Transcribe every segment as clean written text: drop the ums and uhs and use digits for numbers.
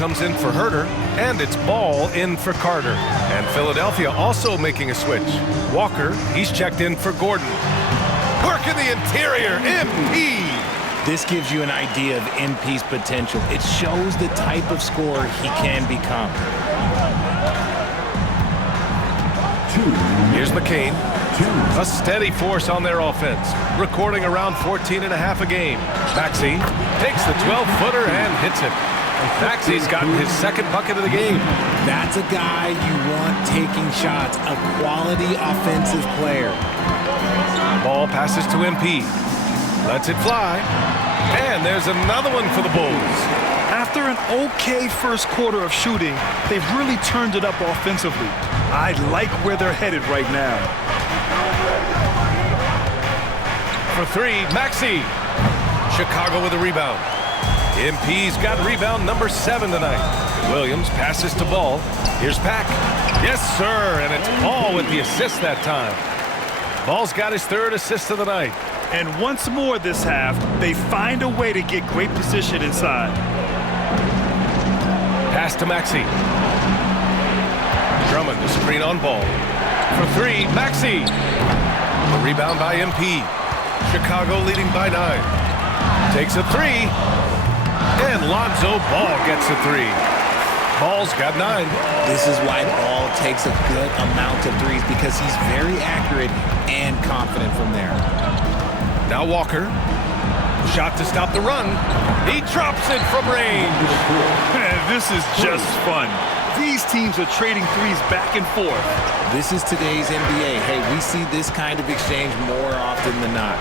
comes in for Herter, and it's Ball in for Carter. And Philadelphia also making a switch. Walker, he's checked in for Gordon. Work in the interior, MP. This gives you an idea of MP's potential. It shows the type of scorer he can become. Here's McCain. A steady force on their offense, recording around 14.5 a game. Maxey takes the 12-footer and hits it. Maxey's gotten his second bucket of the game. That's a guy you want taking shots, a quality offensive player. Ball passes to MP. Lets it fly. And there's another one for the Bulls. After an okay first quarter of shooting, they've really turned it up offensively. I like where they're headed right now. For three, Maxey. Chicago with a rebound. MP's got rebound number 7 tonight. Williams passes to Ball. Here's Pack. Yes, sir, and it's Ball with the assist that time. Ball's got his 3rd assist of the night. And once more this half, they find a way to get great position inside. Pass to Maxey. Drummond, the screen on Ball. For three, Maxey. The rebound by MP. Chicago leading by 9. Takes a 3. And Lonzo Ball gets a 3. Ball's got 9. This is why Ball takes a good amount of threes, because he's very accurate and confident from there. Now Walker. Shot to stop the run. He drops it from range. This is just fun. These teams are trading threes back and forth. This is today's NBA. Hey, we see this kind of exchange more often than not.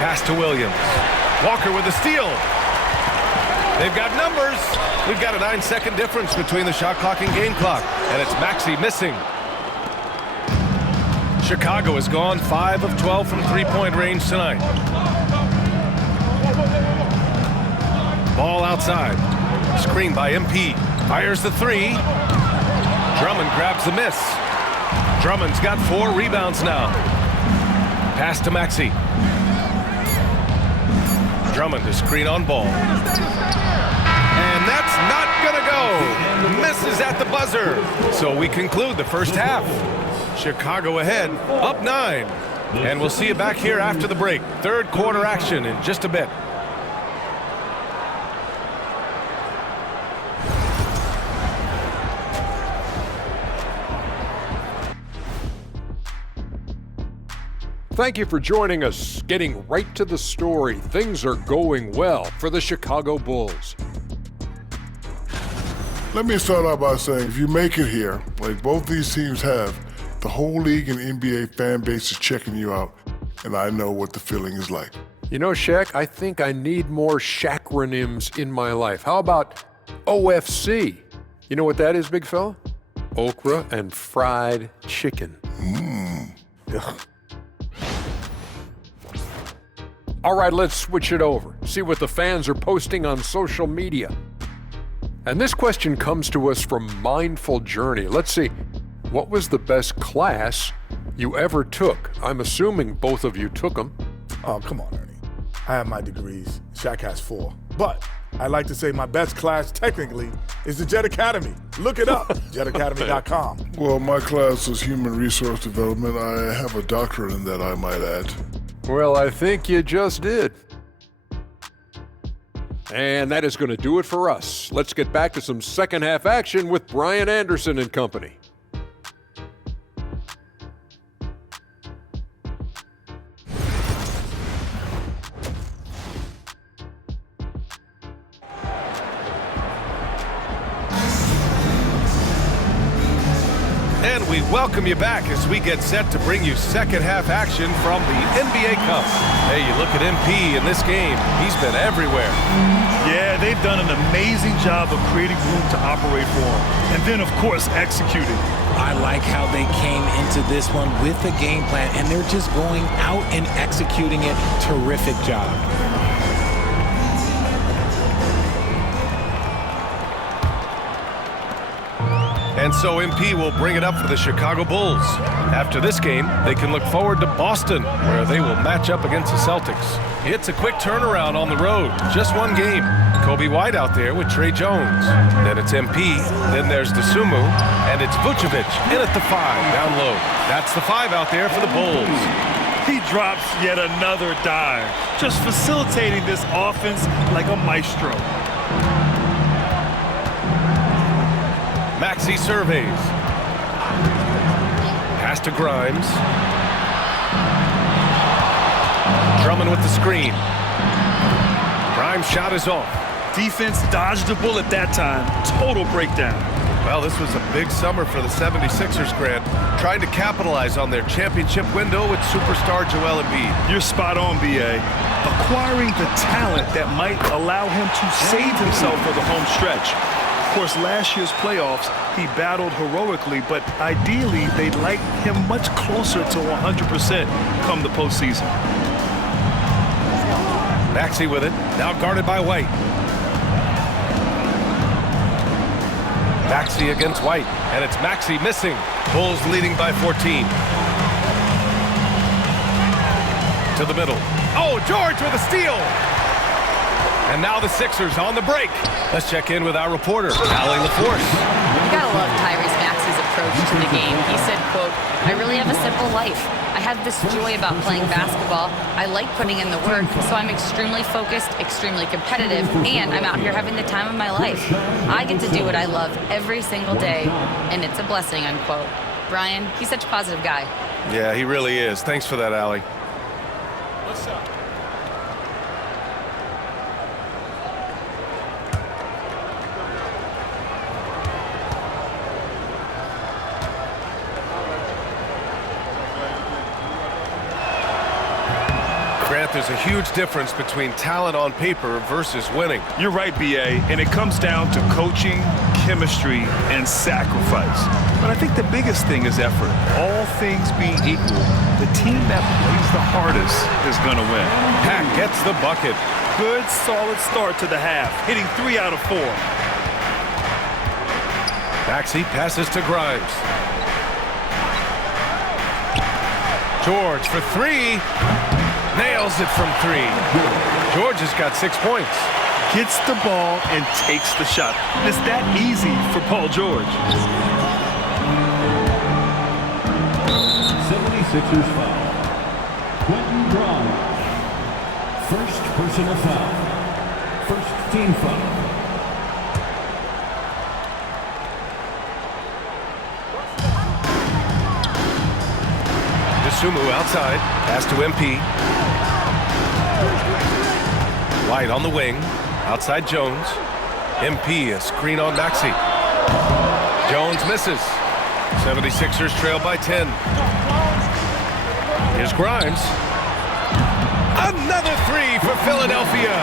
Pass to Williams. Walker with a steal. They've got numbers. We've got a 9-second difference between the shot clock and game clock. And it's Maxey missing. Chicago has gone 5 of 12 from three-point range tonight. Ball outside. Screen by MP. Fires the 3. Drummond grabs the miss. Drummond's got 4 rebounds now. Pass to Maxey. Drummond to screen on Ball. And that's not gonna go. Misses at the buzzer. So we conclude the first half. Chicago ahead, up 9. And we'll see you back here after the break. Third quarter action in just a bit. Thank you for joining us. Getting right to the story, things are going well for the Chicago Bulls. Let me start out by saying, if you make it here, like both these teams have, the whole league and NBA fan base is checking you out, and I know what the feeling is like. You know, Shaq, I think I need more Shaqronyms in my life. How about OFC? You know what that is, big fella? Okra and fried chicken. All right, let's switch it over. See what the fans are posting on social media. And this question comes to us from Mindful Journey. Let's see. What was the best class you ever took? I'm assuming both of you took them. Oh, come on, Ernie. I have my degrees. Shaq has 4. But I like to say my best class technically is the Jet Academy. Look it up, jetacademy.com. Well, my class was human resource development. I have a doctorate in that, I might add. Well, I think you just did. And that is going to do it for us. Let's get back to some second half action with Brian Anderson and company. And we welcome you back as we get set to bring you second half action from the NBA Cup. Hey, you look at MP in this game, he's been everywhere. Yeah, they've done an amazing job of creating room to operate for him. And then, of course, executing. I like how they came into this one with a game plan, and they're just going out and executing it. Terrific job. And so MP will bring it up for the Chicago Bulls. After this game, they can look forward to Boston, where they will match up against the Celtics. It's a quick turnaround on the road. Just one game. Kobe White out there with Trey Jones. Then it's MP. Then there's Dosunmu. And it's Vucevic in at the 5, down low. That's the 5 out there for the Bulls. He drops yet another dime, just facilitating this offense like a maestro. Maxey surveys. Pass to Grimes. Drummond with the screen. Grimes' shot is off. Defense dodged the bullet that time. Total breakdown. Well, this was a big summer for the 76ers, Grant, trying to capitalize on their championship window with superstar Joel Embiid. You're spot on, B.A. Acquiring the talent that might allow him to save himself for the home stretch. Of course, last year's playoffs, he battled heroically, but ideally, they'd like him much closer to 100% come the postseason. Maxey with it, now guarded by White. Maxey against White, and it's Maxey missing. Bulls leading by 14. To the middle. Oh, George with a steal! And now the Sixers on the break. Let's check in with our reporter, Allie LaForce. You gotta love Tyrese Maxey's approach to the game. He said, quote, "I really have a simple life. I have this joy about playing basketball. I like putting in the work, so I'm extremely focused, extremely competitive, and I'm out here having the time of my life. I get to do what I love every single day, and it's a blessing," unquote. Brian, he's such a positive guy. Yeah, he really is. Thanks for that, Allie. What's up? There's a huge difference between talent on paper versus winning. You're right, B.A., and it comes down to coaching, chemistry, and sacrifice. But I think the biggest thing is effort. All things being equal, the team that plays the hardest is going to win. Pat gets the bucket. Good, solid start to the half, hitting 3 out of 4. Maxey passes to Grimes. George for 3. Nails it from 3. George has got 6 points. Gets the ball and takes the shot. It's that easy for Paul George. 76ers foul. Quentin Grimes. First personal foul. First team foul. Dosunmu outside. Pass to MP. White on the wing. Outside Jones. MP, a screen on Maxey. Jones misses. 76ers trail by 10. Here's Grimes. Another 3 for Philadelphia.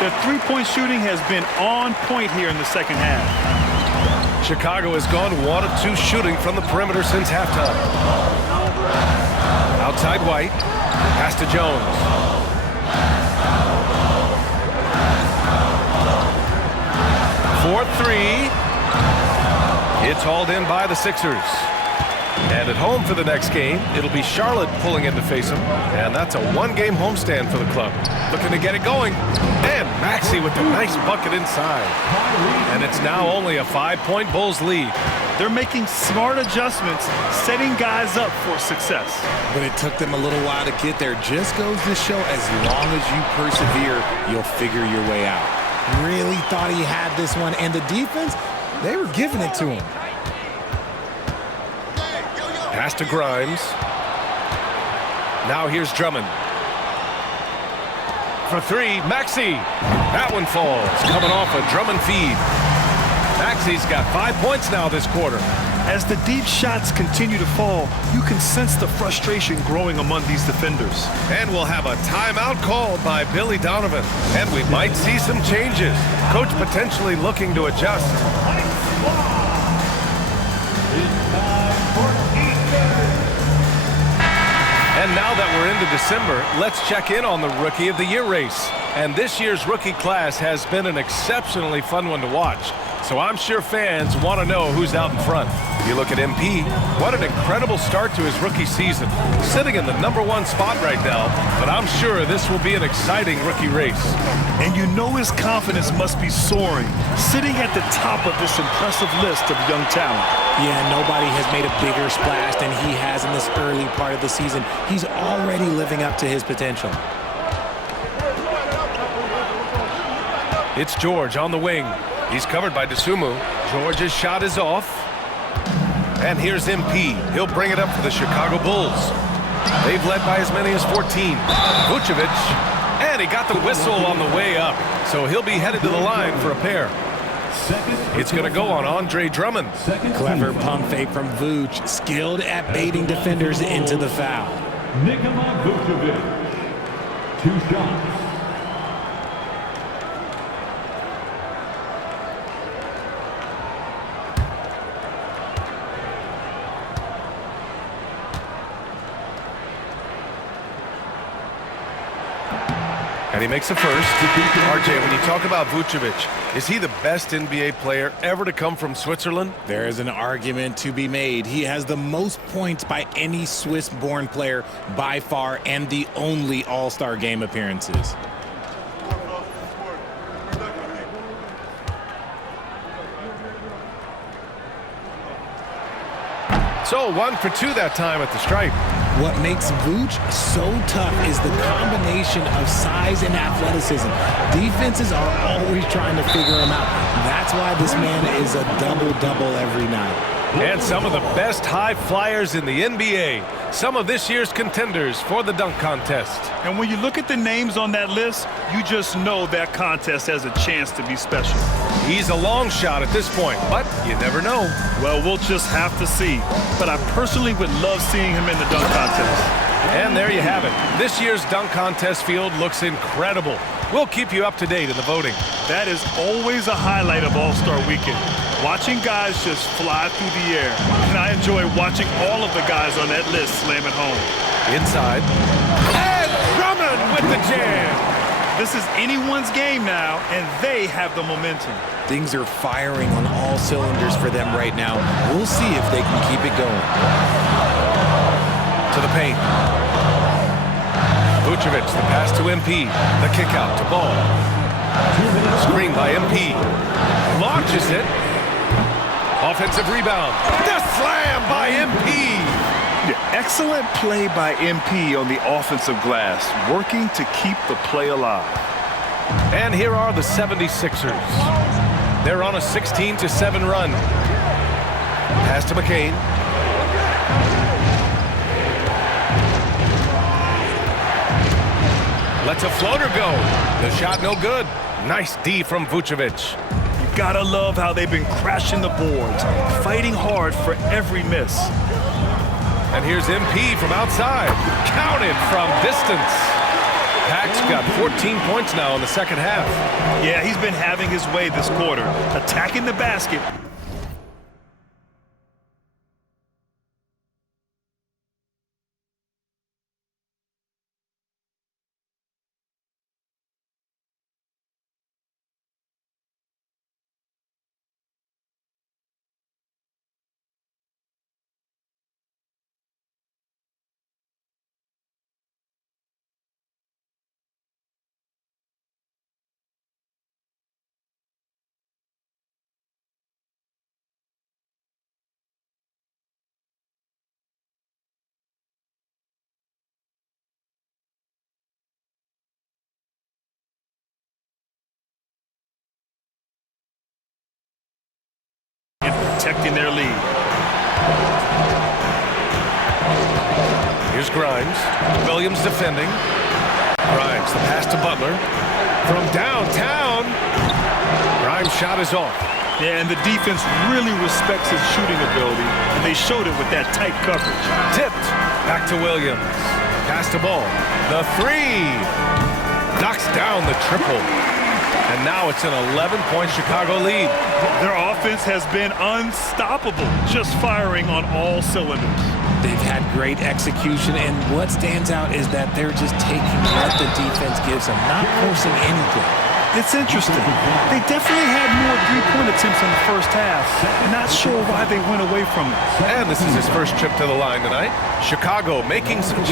Their three-point shooting has been on point here in the second half. Chicago has gone 1 of 2 shooting from the perimeter since halftime. Outside White. Pass to Jones. For 3. It's hauled in by the Sixers. And at home for the next game, it'll be Charlotte pulling in to face them. And that's a 1-game homestand for the club. Looking to get it going. And Maxey with a nice bucket inside. And it's now only a 5-point Bulls lead. They're making smart adjustments, setting guys up for success. But it took them a little while to get there. Just goes to show, as long as you persevere, you'll figure your way out. Really thought he had this one. And the defense, they were giving it to him. Pass to Grimes. Now here's Drummond. For 3, Maxey. That one falls, coming off a Drummond feed. Maxey's got 5 points now this quarter. As the deep shots continue to fall, you can sense the frustration growing among these defenders. And we'll have a timeout called by Billy Donovan. And we might see some changes. Coach potentially looking to adjust. And now that we're into December, let's check in on the Rookie of the Year race. And this year's rookie class has been an exceptionally fun one to watch. so I'm sure fans want to know who's out in front. You look at MP, what an incredible start to his rookie season. Sitting in the #1 spot right now, but I'm sure this will be an exciting rookie race. And you know his confidence must be soaring, sitting at the top of this impressive list of young talent. Yeah, nobody has made a bigger splash than he has in this early part of the season. He's already living up to his potential. It's George on the wing. He's covered by Dosunmu. George's shot is off. And here's MP. He'll bring it up for the Chicago Bulls. They've led by as many as 14. Vucevic. And he got the whistle on the way up. So he'll be headed to the line for a pair. It's going to go on Andre Drummond. Clever pump fake from Vooch, skilled at baiting defenders into the foul. Nikola Vucevic. 2 shots. And he makes a first. RJ, when you talk about Vucevic, is he the best NBA player ever to come from Switzerland? There is an argument to be made. He has the most points by any Swiss-born player by far and the only All-Star game appearances. So 1 for 2 that time at the stripe. What makes Vooch so tough is the combination of size and athleticism. Defenses are always trying to figure him out. That's why this man is a double-double every night. And some of the best high flyers in the NBA. Some of this year's contenders for the dunk contest. And when you look at the names on that list, you just know that contest has a chance to be special. He's a long shot at this point, but you never know. Well, we'll just have to see. But I personally would love seeing him in the dunk contest. And there you have it. This year's dunk contest field looks incredible. We'll keep you up to date in the voting. That is always a highlight of All-Star Weekend. Watching guys just fly through the air. And I enjoy watching all of the guys on that list slam it home. Inside. And Drummond with the jam. This is anyone's game now, and they have the momentum. Things are firing on all cylinders for them right now. We'll see if they can keep it going. To the paint. Vucevic, the pass to MP. The kick out to Ball. Screen by MP. Launches it. Offensive rebound. The slam by MP. Yeah, excellent play by MP on the offensive glass, working to keep the play alive. And here are the 76ers. They're on a 16-7 run. Pass to McCain. Lets a floater go. The shot no good. Nice D from Vucevic. You gotta love how they've been crashing the boards, fighting hard for every miss. And here's MP from outside. Counted from distance. Pack's got 14 points now in the second half. Yeah, he's been having his way this quarter, attacking the basket. Protecting their lead. Here's Grimes. Williams defending. Grimes, the pass to Butler. From downtown. Grimes' shot is off. Yeah, and the defense really respects his shooting ability, and they showed it with that tight coverage. Tipped. Back to Williams. Pass to Ball. The three. Knocks down the triple. And now it's an 11-point Chicago lead. Their offense has been unstoppable, just firing on all cylinders. They've had great execution, and what stands out is that they're just taking what the defense gives them, not forcing anything. It's interesting. They definitely had more three-point attempts in the first half. Not sure why they went away from it. And this is his first trip to the line tonight. Chicago making some changes.